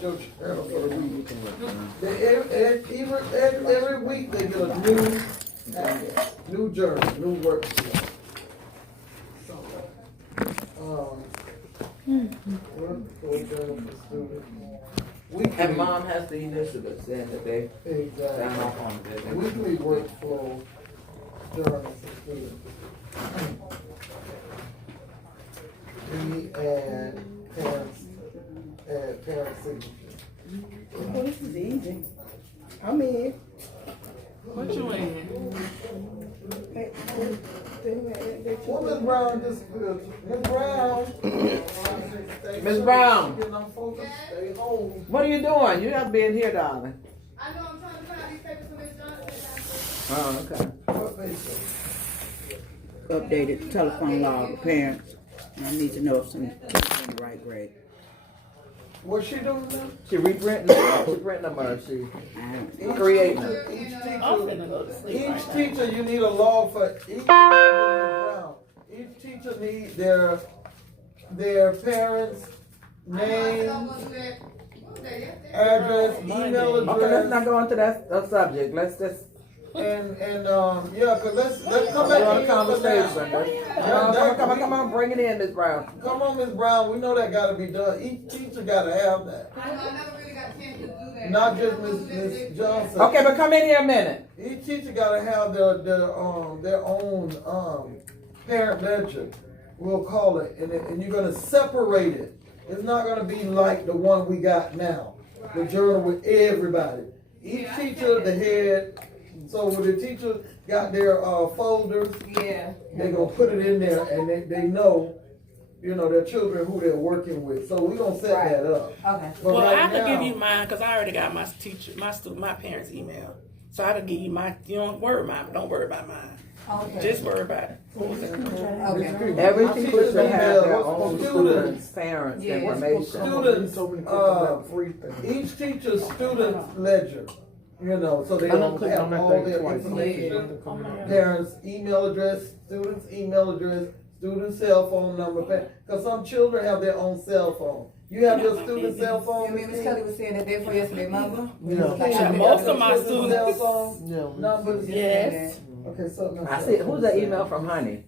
your channel for the week. Every week they get a new packet, new journal, new worksheet. Workbook journal for students. And mom has the initiative saying that they sign Exactly. off on it. Weekly workflow journal for students. We add parent signature. Well, this is easy. I'm in. What you in? Well, Miss Brown, Miss Brown. Miss Brown. Getting them folks to stay home. What are you doing? You have been here, darling. I know I'm trying to find these papers for Miss Johnson. Oh, okay. What they say? Updated telephone log of parents. I need to know if some kids in the right grade. What she doing now? She reprinting them. She printing them or she creating them. Each I'm teacher, finna go to sleep each right now. teacher, you need a log for each Each teacher need their parents' name, address, email Okay, let's address, not go into that subject. Let's just and yeah, cause let's come have back a in conversation. Come on, bring it in, Miss Brown. Come on, Miss Brown. We know that gotta be done. Each teacher gotta have that. I never really got a chance to do that. Not just Miss Johnson. Okay, but come in here a minute. Each teacher gotta have their own parent ledger. We'll call it, and you're gonna separate it. It's not gonna be like the one we got now, the journal with everybody. Each teacher, the head. So when the teacher got their folders, Yeah. they gonna put it in there, and they know, their children who they're working with. So we gonna set that up. Okay. But Well, right I could now, give you mine because I already got my teacher, my parents' email. So I could give you my. You don't worry about it. Don't worry about mine. Okay. Just worry about it. Okay. Every My teacher teacher's should have their email, own students. students' parents' Yeah. information. Students, each teacher's student's ledger, so they don't have all their information. Parents' email address, student's email address, student's cell phone number, because some children have their own cell phone. You have your student's cell You phone? mean Miss Kelly was saying that day for yesterday, mother? Most of my students- Cell phone numbers? Yes. Okay, so. I see. Who's that email from Honey?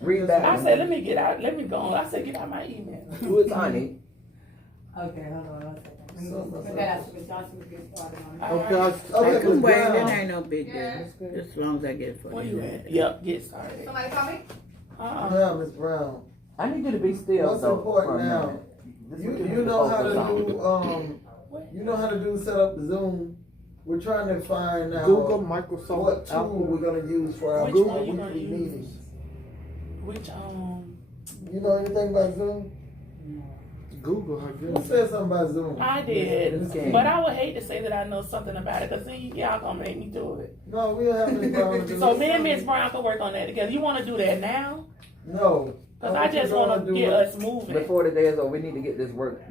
Read that. I one. said, let me get out. Let me go on. I said, get out my email. Who is Honey? Okay, hold on one second. Put that out so Miss Johnson will get started on it. All right. Okay, I can Miss wait, Brown. that ain't no big deal. Just as long as I get it for Where you. you at? Yep. Get started. Somebody call me? Yeah, Miss Brown. I need you to be still. What's though, important for a now? minute. This is You what need know how to focus on. do set up Zoom. We're trying to find out Google, Microsoft, what tool Apple. we're gonna use for our Which Google one you gonna weekly use? meetings. Which You know anything about Zoom? Google, I Who guess. said something about Zoom? I did, Okay. but I would hate to say that I know something about it because then y'all gonna make me do it. No, we'll have Miss Brown do So it. me and Miss Brown can work on that together. You want to do that now? No. Because I just want to get us moving. Before the day is over, we need to get this work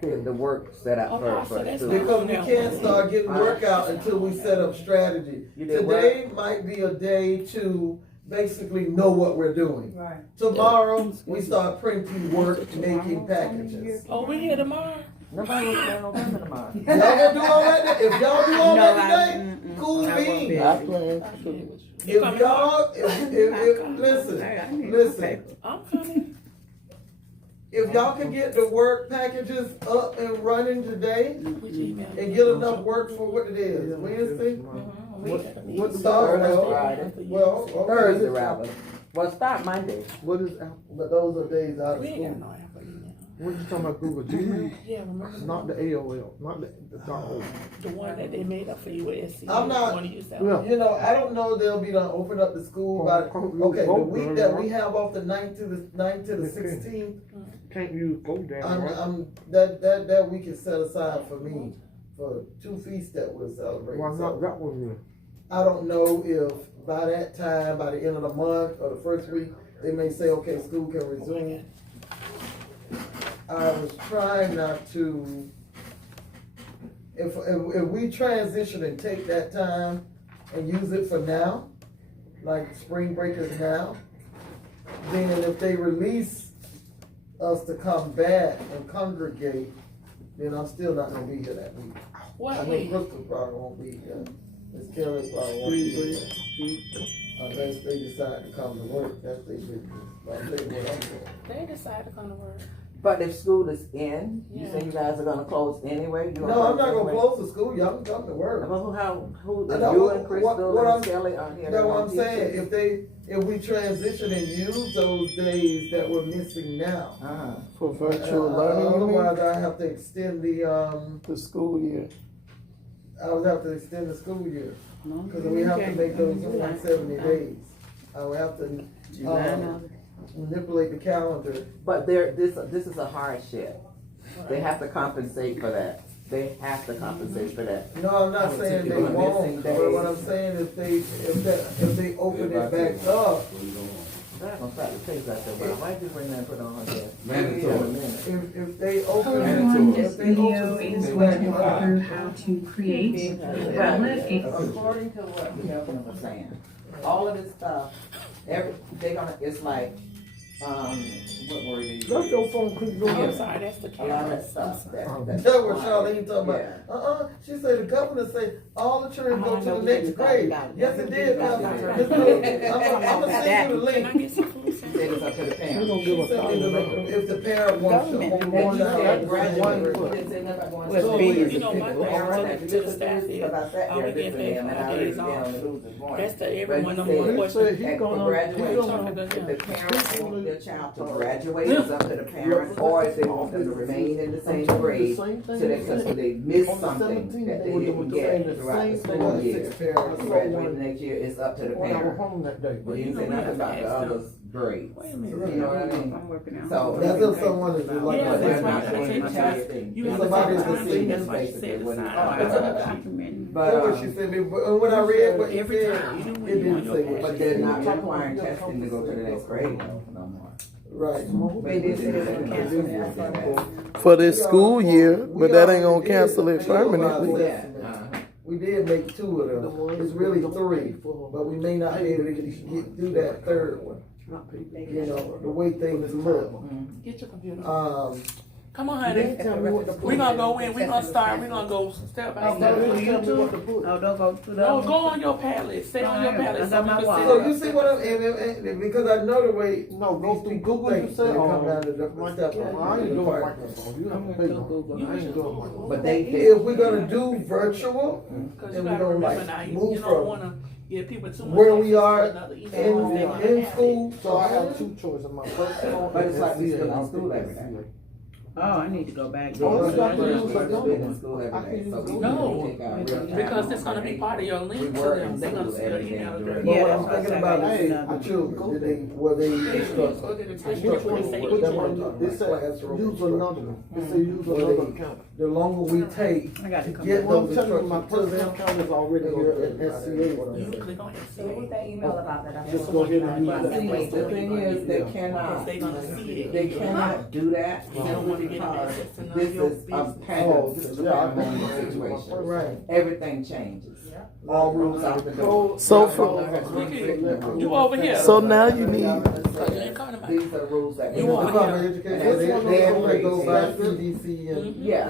get the work set out Okay, first. so that's too. Because we can't start getting work out until we set up strategy. You did Today might be a day to basically know what we're doing. Right. Tomorrow, we start printing work, making packages. Oh, we here tomorrow? Nobody was playing November tomorrow. Y'all gonna do all that? If y'all do all No, that I- today, cool I won't beans. be. I play. If y'all, listen, I'm coming. if y'all can get the work packages up and running today Which email? and get enough work for what it is, Wednesday? What the Start, Friday. well, Thursday okay. rather. Well, start Monday. What is Apple? But those are days out of We ain't got school. no Apple email. What you talking about? Google Gmail? Yeah, remember Not the AOL. Not the .org. the one that they made up for you with SC? I'm not- Want to use that Yeah. one? I don't know they'll be done open up the school by, okay, the week that we have off the 9th to the 16th, Can't use GoDaddy, right? that week is set aside for me, for 2 feasts that we're celebrating. Why So not that one then? I don't know if by that time, by the end of the month or the first week, they may say, okay, school can resume. I was trying not to, if we transition and take that time and use it for now, like spring break is now, then if they release us to come back and congregate then I'm still not gonna be here that week. I What know week? Crystal probably won't be here. Miss Kelly probably won't be here. Unless they decide to come to work, that's their business. But I'll tell you what I'm doing. They decide to come to work. But if school is in, you Yeah. say you guys are gonna close anyway? You No, I'm not gonna anyway? close the school, y'all can come to work. Well, who, I know, you and Crystal what I'm- and Kelly are here? That's what I'm teaching? saying, if we transition and use those days that we're missing now. Uh-huh. For virtual learning, you mean? Otherwise, I have to extend The school year. I would have to extend the school year, No, cause we have to make those July. 170 days. I would have to, July, no. manipulate the calendar. But this is a hardship. They have to compensate for that. They have to compensate for that. No, I'm not saying they Particular won't, missing but what I'm days. saying is if they open it back up, I'm gonna start the taste out there, but why'd you bring that and put on her there? Mandatory. if they open, Mandatory. if This they video open is it going back to go up, through how to create a tablet. According to what the governor was saying, all of this stuff, it's like, what word is That's your it? phone, Chris. Oh, I'm sorry, that's the A lot camera. of stuff that. that's what Charlene talking Yeah. about. She said the governor said all the children go to the know, next we grade. got it. Yes, it did. Got I'm it. gonna send you the Can I link. get some food He said it's up to the We parents. gonna She give a sent me the link. $1,000. If the parent wants to, Government. on And one you said side, graduate, one you didn't say nothing about going to What's school. big You know, my The parents parents said that to the listen staff this, is, 'cause I sat oh, we here get listening paid and for I our already days been off. on the news this morning. That's the every But one he of said- them He questions. said he And gonna, for graduation, he gonna, if the parents want their child to graduate, it's up to the parents, or if they want them to remain in the same grade, so they miss On the something 17th, that they they were didn't doing get the throughout the same thing. school Six year. parents. Graduating next year, it's up to the when I was parent. home that day. But you didn't say nothing about the others' grades. Wait a You minute. know what I mean? I'm working out. So- that's if someone is like. Yeah, But they're that's not right. doing They the take testing. You have to Somebody's take the time. senior, That's why she basically, said what it's he- not. Oh, I recommend. That's what she said, but when I read what you Every said, time, you know it when you didn't want say your what But she they're said. not requiring testing to go to the next grade no more. Right. They did say they can cancel that. For this school year, but that ain't gonna cancel it permanently. Yeah. We did make two of them. It's really three, but we may not be able to get through that third one. You know, the way things look. Get your computer. Um, Come on, honey. Tell me what to put. We're gonna go in. We're gonna start. We're gonna go step by Tell step. me what to put. Oh, don't go to the. No, go on your palette. Stay on your palette. So we can so see. you see what I'm, and because I know the way. No, go these through people Google think, yourself. they come down to the Like, step I ain't doing Microsoft. You have to pay Google. them. I ain't doing Microsoft. But they If we're gonna do virtual, Because then you we're gotta gonna remember like now, you move don't from wanna give people too much. where we access to are another email. They gonna in have school. So I have two choices, my personal. But it's like we and still in I'll school pick every day. SCA. Oh, I need to go back. Oh, We've it's not the use of been government. in school every day, so we No. can take our real time. Because it's gonna be part of your We link to were them. in They're gonna school see your every day email during- address. But what Yeah, I'm that's thinking what I about said. is Hey, the children. Did they were they instructed? Go get a Which picture one? when they say Which each one? one. It said, use another one. It said, use another account. The longer we take I got to to come get back. Well, I'm those telling you, my instructions to personal them. account is already here at SCA. You click on So what's it. that email about that? Just go ahead and use See, that. the thing is, they Because cannot, they gonna see it. they cannot do that They don't wanna get because access to none of this your is a business. pandemic, this is a Yeah, I pandemic know. situation. Right. Everything changes. All Rules rules out the door. So You over here. So now you need- You ain't coming to my- These are the rules that. You we over follow. Department of Education, And they they're only free. go by CDC and. Yeah.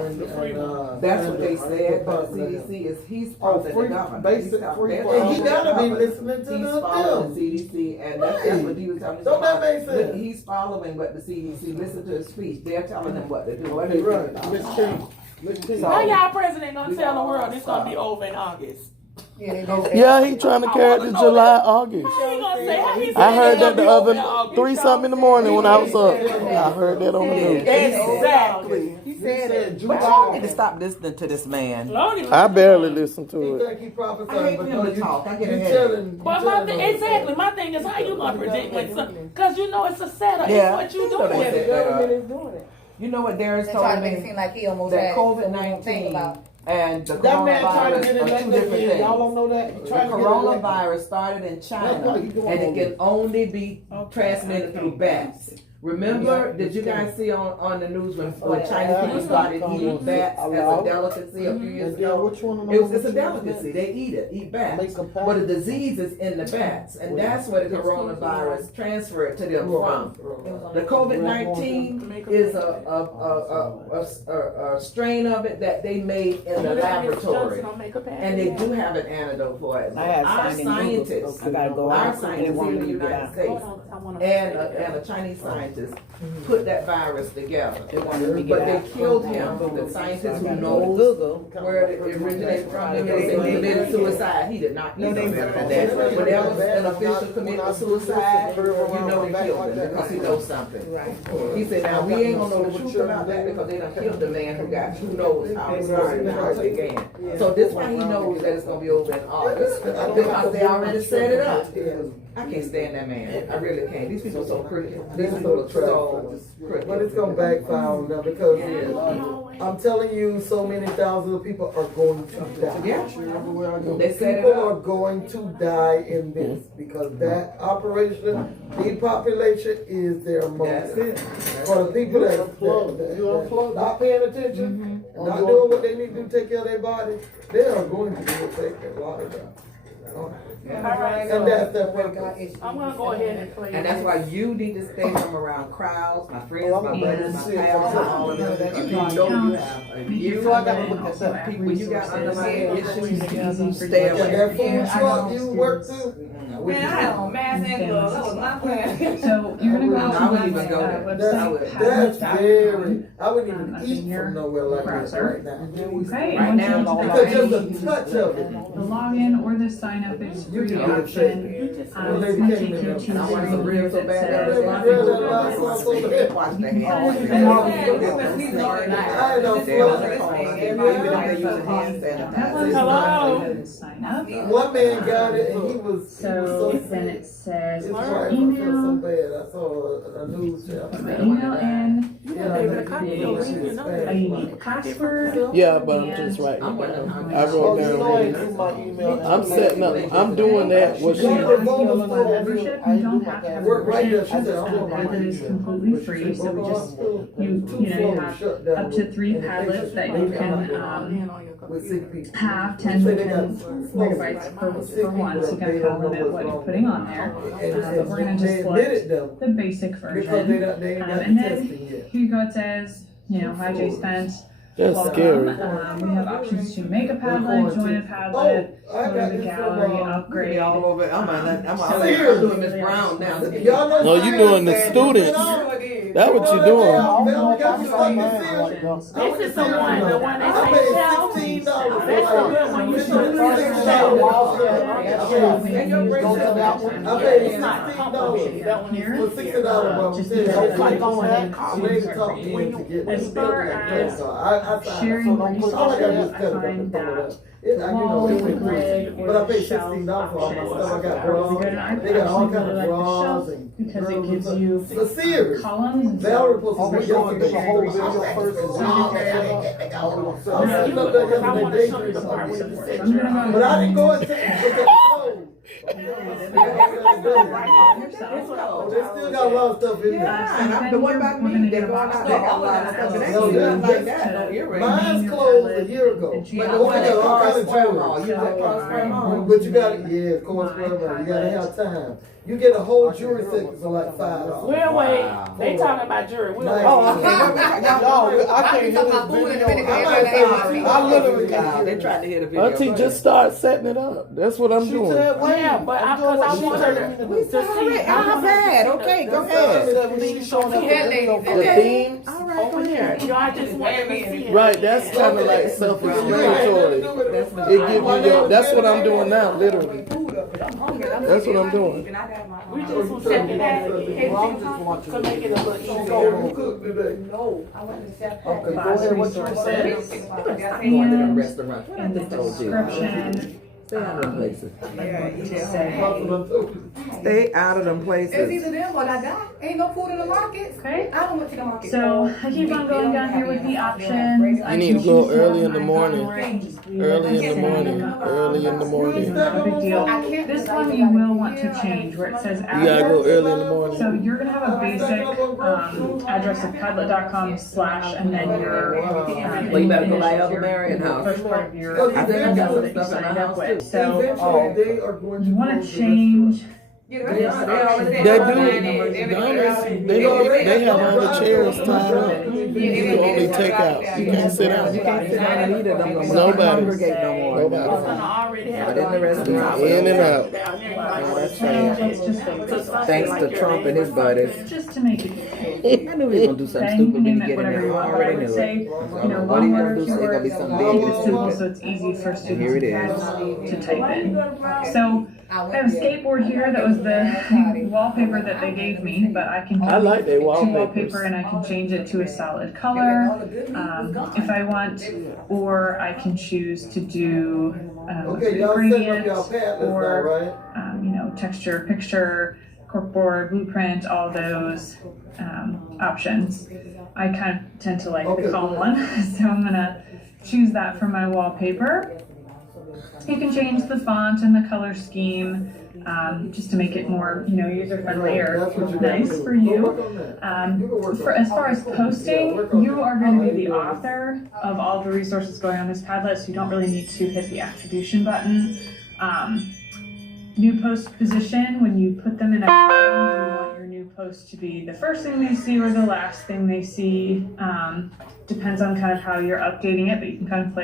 That's what they said, but CDC is, he's part of the free- government. basic He's free they're for And he part of the gotta be government. listening to He's them. following CDC, and that's what he was telling us. Don't that about. make sense? He's following what the CDC, listen to his speech, they're telling him what to do. What Okay, do you right. think about Miss that? King, Miss King. So- How y'all president gonna tell the world it's gonna be over in August? Yeah, he trying to carry it to July, August. How he gonna say? How he say I heard it's that gonna the be over in other August? 3-something in the morning when I was up. I heard that on the news. Exactly. He said it. But y'all need to stop listening to this man. I barely listen to He it. think he prophesying, I hate but him no, to talk. I get a you headache. telling. But my thing, exactly. My thing is how you gonna predict when some? Because you know it's a setup. Yeah. It's what you You know they doing. set that up. is doing it. You know what Darius They told try to make it me? seem like he almost That had something to think COVID-19 about. and the That man trying to coronavirus get it are like two that different again. Y'all don't things. know that? He The trying to get it like that. coronavirus started in China, That's what he doing and it over can only be transmitted through bats. Remember, did you guys see on the news when Chinese people started eating bats as a delicacy a few years ago? It's a delicacy. They eat bats. But the disease is in the bats, and that's where the coronavirus transferred to them from. The COVID-19 is a strain of it that they made in the laboratory, and they do have an antidote for it. I had Our signed in scientists, I gotta go our out. They scientists want in me the to get United out. States and a Chinese scientist put that virus together. They wanted me to But get they out. killed him. The scientist who knows Google. where it originated from, they said he committed suicide. He did not commit that. Whenever an official commits suicide, you know they killed him because he knows something. He said, now we ain't gonna know the truth about that because they done killed the man who knows how it started and how it began. So this why he knows that it's gonna be over in August because they already set it up. I can't stand that man. I really can't. These people are so crooked. These people are so crooked. But it's gonna backfire on them because I'm telling you, so many thousands of people are going to die. Yeah. They set it People are up. going to die in this because that operation, depopulation is their That's motive. it. For the people that not paying attention, and not doing what they need to do to take care of their body, they are going to be affected a lot of them. And that's their purpose. I'm gonna go ahead and play. And that's why you need to stay from around crowds, my friends, my buddies, my pals, and all of them. You know you have a huge people you got underlying issues. Stay Yeah, away. that food truck you work through. Man, I had on mask and gloves. That was my plan. So you're gonna go I to wouldn't even go there. That's very, I wouldn't even eat from nowhere like this right now. Okay, Right now, Because just a touch of it. the login or the sign up is You free can get option. it. It's gonna take you to I want some ribs so that bad. says Watch the hand. I know, Hello? sign up. one man got it and he was So then it says his wife felt so email, bad. I saw a news channel. put my email in, Yeah, a unique password. Yeah, but I'm just writing. I'm it wondering down. how I wrote down. I'm setting up. I'm doing that. What she? Membership, you don't have to have a Work right there. membership. She said, I'm Just gonna that is completely free, so we just, you have up to 3 Padlets that you can, with sick people. have 10 megabytes per one, so you kind of limit what you're putting on there. But we're gonna just select the basic Because version. they ain't got And the then testing yet. here you go, it says, hi Jay Spence. That's Welcome. scary. We have options to make a Padlet, join a Padlet, go to the gallery, upgrade. all over. I'm Serious. doing Miss Brown now. Y'all know No, you doing the students. That what you doing? This is the one I that paid say $16 Chelsea. for That's the like, good one. You it's should only have $16. I paid It's not $16 complicated. That one Here. is for $60. Just It's like on that. options They are talk to great. me to get As far as I sharing I resources, like I just I cut it up find and throw it that up. It, I, you know, wall, it went grid, crazy. But I or paid shelf $16 for all my options stuff. I got are really bras. good. And I They got all actually kind of really like the bras shelf and because it girls gives and you stuff. But serious. columns and Valerie stuff. supposed to be yesterday. whole I was sitting up there I want to yesterday show you the daydreaming. part where you said I'm gonna go But I didn't go and look at the clothes. Oh, they still got a lot of stuff in there. Yeah, the one about me, they're going out, they got a lot of stuff, but they No, ain't nothing like that's- that, no earrings. Mine's closed a year ago. But the But one they at got all Carl kind of Square Mall, jewelry. you know Carl Square Mall? But you gotta, yeah, of course, whatever, you gotta have time. You get a whole jewelry set for like $5. We'll wait. They talking about jury. We'll wait. Y'all, I can't hear this video. I literally They tried to hit a video. Auntie, just start setting it up. That's what I'm doing. Yeah, but I want her to see. How bad? Okay, go ahead. The theme, All right, go ahead. Y'all just wanted to see it. right? That's kind of like self-explanatory. It give you your. That's what I'm doing now, literally. That's what I'm doing. We just was checking that to make it a little easier. No. Class resources Going to the restaurant. and the description Stay out of them places. Say, Stay out of them It's places. either them or I die. Ain't no food in the markets. okay. I don't went to the market. So I keep on going down here with the options. I You need to can go choose early one. in the I've morning. gotten right, just leave Early it in the the morning. same. Early in the morning. Not a big deal. I can't. This one you will want to change where it says You gotta go address. early in the morning. So you're gonna have a basic address of Padlet.com / and then your Well, you better go by Elder Marion House. first part of your I think I got some that you stuff in signed the up house with. too. So Eventually, they are going to you want close to the change Yeah, this option. They have all the chairs tied up. You can only take out. You can't sit down. You can't sit down and eat at them no more. Nobody. Congregate no more. Nobody. already have Not in the restaurant. In and out. down here. Oh, that's And sad. it's just a Thanks to Trump and his buddies. just to make it I knew he was gonna do something okay, you stupid can when name you it get in whatever there. you I want, but I already would knew say, it. you know, What are one you word gonna or do? two It's gonna be words, something keep big it and simple stupid. so it's easy for students Here it and is. parents to type in. So I have a skateboard here that was the wallpaper that they gave me, but I can I like their to wallpapers. wallpaper and I can change it to a solid color if I want, or I can choose to do Okay, y'all setting up gradient y'all Padlets now, or right? texture, picture, corkboard, blueprint, all those options. I kind of tend to like Okay, the column good. one, so I'm gonna choose that for my wallpaper. You can change the font and the color scheme just to make it more, user friendly or That's what you nice gotta do. for Go you. work on that. You can work on As that. far as posting, you are going to be the author of all the resources going on this Padlet, so you don't really need to hit the attribution button. New post position, when you put them in a column, you want your new post to be the first thing they see or the last thing they see. Depends on kind of how you're updating it, but you can kind of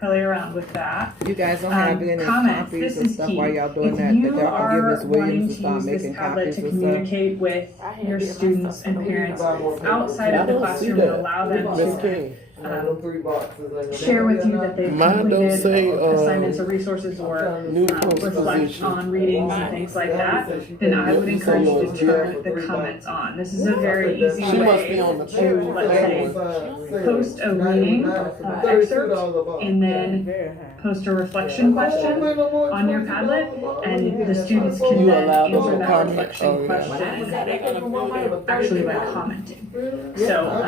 play around with that. You guys don't have any Comments, copies this and is stuff key. while y'all doing If that. you That y'all can give are Miss Williams wanting to to start use this making Padlet copies to and stuff. communicate with your students and parents outside of the classroom and allow them Miss to King. Them 3 boxes ain't share with you that they've Mine don't completed say, assignments or resources or new reflect position. on readings and things like that, then I would encourage you to turn the comments on. This is a very easy She must be way on the to, let's say, post a reading excerpt and then post a reflection question on your Padlet, and the students can You then allow them answer to that comment? reflection Oh, yeah. question actually by commenting. So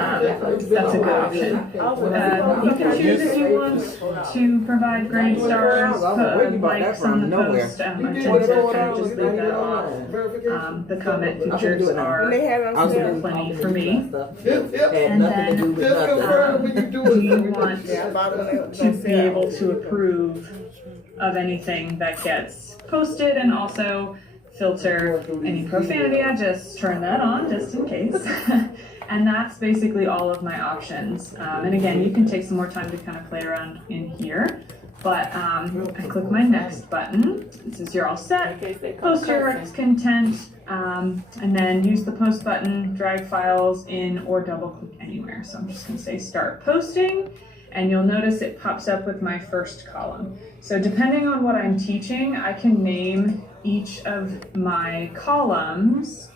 that's a good option. You can choose if you want to provide grade stars, put likes on the post. I tend to kind of just leave that off. The comment features are plenty for me. And then do you want to be able to approve of anything that gets posted and also filter any profanity? I just turn that on just in case. And that's basically all of my options. And again, you can take some more time to kind of play around in here. But I click my next button. This is you're all set. Post your Rex content, and then use the post button, drag files in, or double click anywhere. So I'm just gonna say start posting, and you'll notice it pops up with my first column. So depending on what I'm teaching, I can name each of my columns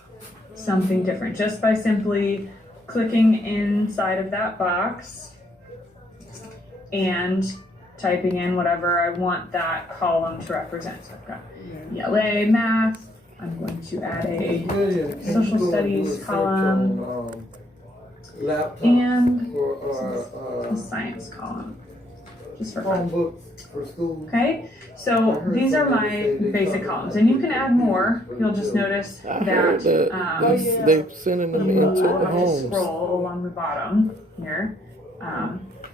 something different just by simply clicking inside of that box and typing in whatever I want that column to represent. So I've got ELA, math. I'm going to add a social studies column and a science column, just for fun. Chromebooks for school. Okay, so these are my basic columns, and you can add more. You'll just notice I heard that that they sending them into the if I homes. scroll along the bottom here,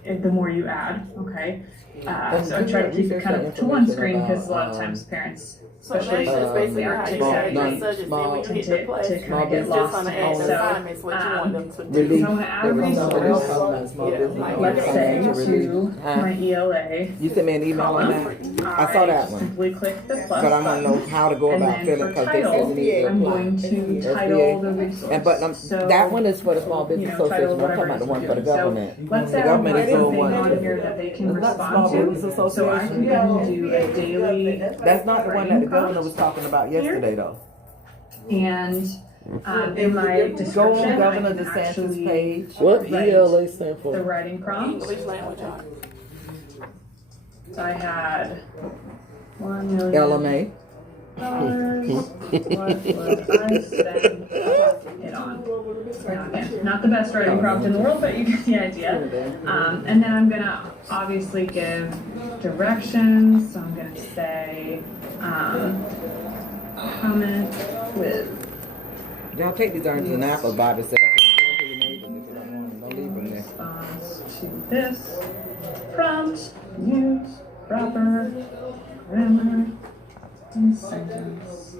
the more you add, okay? So I try to keep it kind of to one screen because a lot of times parents, especially basically the architect savvy, to kind of get lost in it. So if I want to add a resource, let's say to my ELA You sent me an email on column, that? I saw that one. simply click the plus But I want to know button. how to go And about then filling for because they said title, you need to I'm apply. going to SBA. title the resource. And but So, that one is for the Small you Business know, title Association. We're talking whatever about the it one is for the you're doing. government. So let's The add government one is the thing one. on here that they can It's not respond Small Business to. So I Association. can then do a daily That's not the one that the governor was talking about yesterday, though. and in my Go on description, I Governor can DeSantis' actually page. What write ELA stand the for? writing prompt. I had $1 million. LMA. What would I spend it on? Now, again, not the best writing prompt in the world, but you get the idea. And then I'm gonna obviously give directions. So I'm gonna say, comment with. Y'all take these oranges and apples, Bible said. I can give them to your neighbors if you don't want them. Don't leave them there. Response to this prompt, use proper grammar and sentence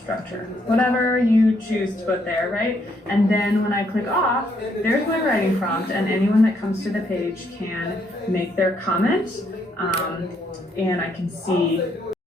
structure. Whatever you choose to put there, right? And then when I click off, there's my writing prompt, and anyone that comes to the page can make their comment. And I can see